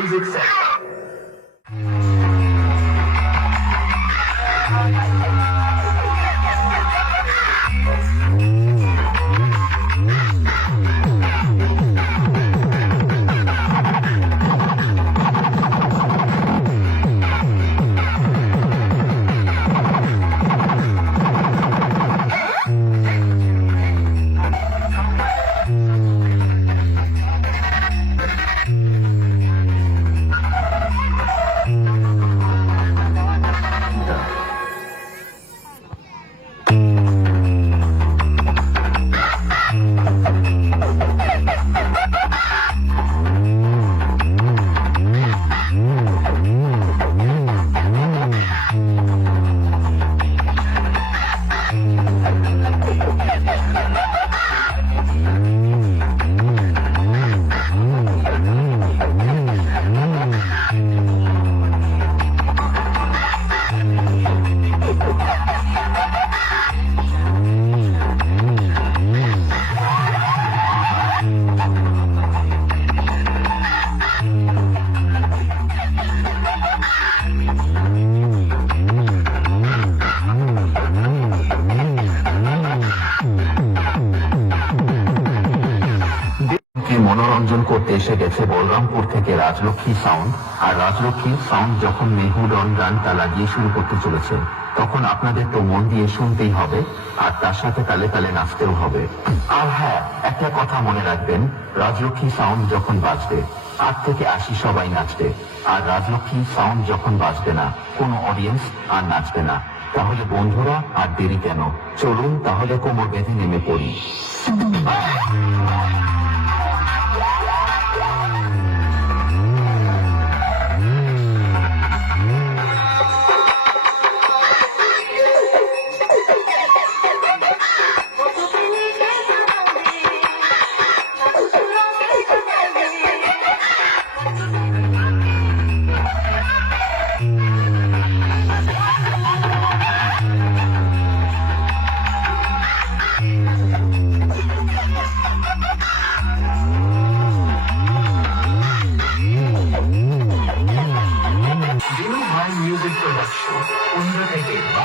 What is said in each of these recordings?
Music Center. মনোরঞ্জন করতে এসে গেছে বলরামপুর থেকে রাজলক্ষ্মী সাউন্ড। আর রাজলক্ষ্মী সাউন্ড যখন মেহুডন গানটা লাগিয়ে শুরু করতে চলেছে, তখন আপনাদের তো মন দিয়ে শুনতেই হবে, আর তার সাথে তালে তালে নাচতেও হবে। আর হ্যাঁ, একটা কথা মনে রাখবেন, রাজলক্ষ্মী সাউন্ড যখন বাজবে 8 থেকে 80 সবাই নাচবে, আর রাজলক্ষ্মী সাউন্ড যখন বাজবে না, কোনো অডিয়েন্স আর নাচবে না। তাহলে বন্ধুরা আর দেরি কেন, চলুন তাহলে কোমর বেঁধে নেমে পড়ি। Music Production, Undra Tegeva.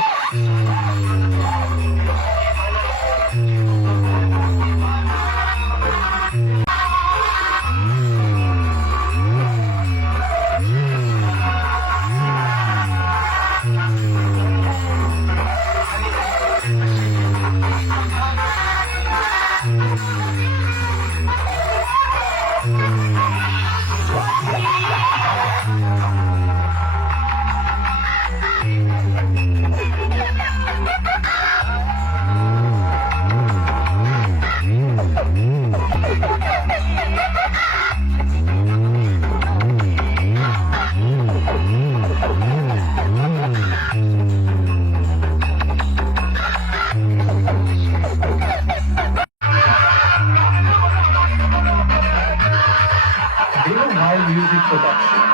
Music Production.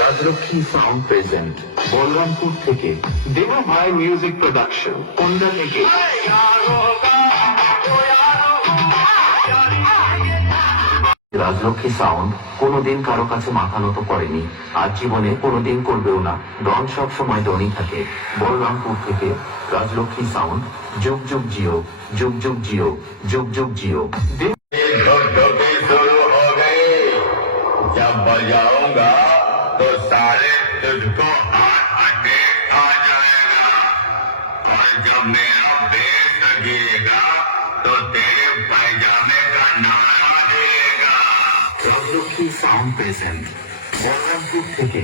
Rajlakshmi sound present Balrampur থেকে দেবু ভাই মিউজিক প্রোডাকশন কোন্ডা থেকে রাজলক্ষ্মী সাউন্ড কোনোদিন কারো কাছে মাথা নত করেনি, আর জীবনে কোনোদিন করবেও না। ডন সব সময় ডনই থাকে। বলরামপুর থেকে রাজলক্ষ্মী সাউন্ড, যুগ যুগ জিও, যুগ যুগ জিও, যুগ যুগ জিও। जब बजाऊंगा तो सारे तुझको हाथ आ जाएगा, और जब मेरा बेस लगेगा तो तेरे पैजामे का नारा देगा। রাজলক্ষ্মী সাউন্ড প্রেজেন্ট বলরামপুর থেকে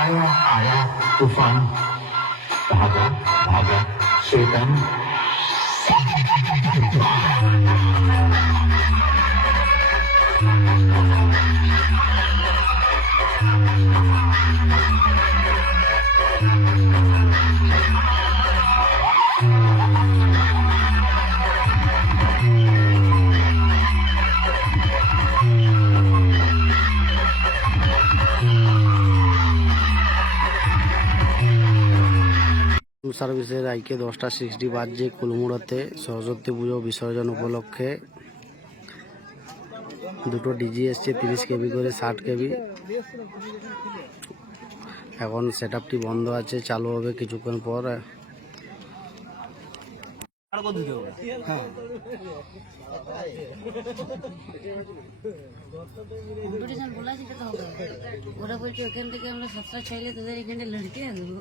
आया आया तूफान, भागा भागा शैतान। সার্ভিসের আইকে 10:60 বাজছে কুলমুড়াতে সরস্বতী পুজো বিসর্জন উপলক্ষে দুটো ডিজি এসছে 30 কেবি করে 60 কেবি। এখন সেটআপটি বন্ধ আছে, চালু হবে কিছুক্ষণ পর। কম্পিটিশন বলা যেতে হবে, ওরা বলছে ওখান থেকে আমরা 7টা চাইলে তোদের এখানে লড়কে আসবো।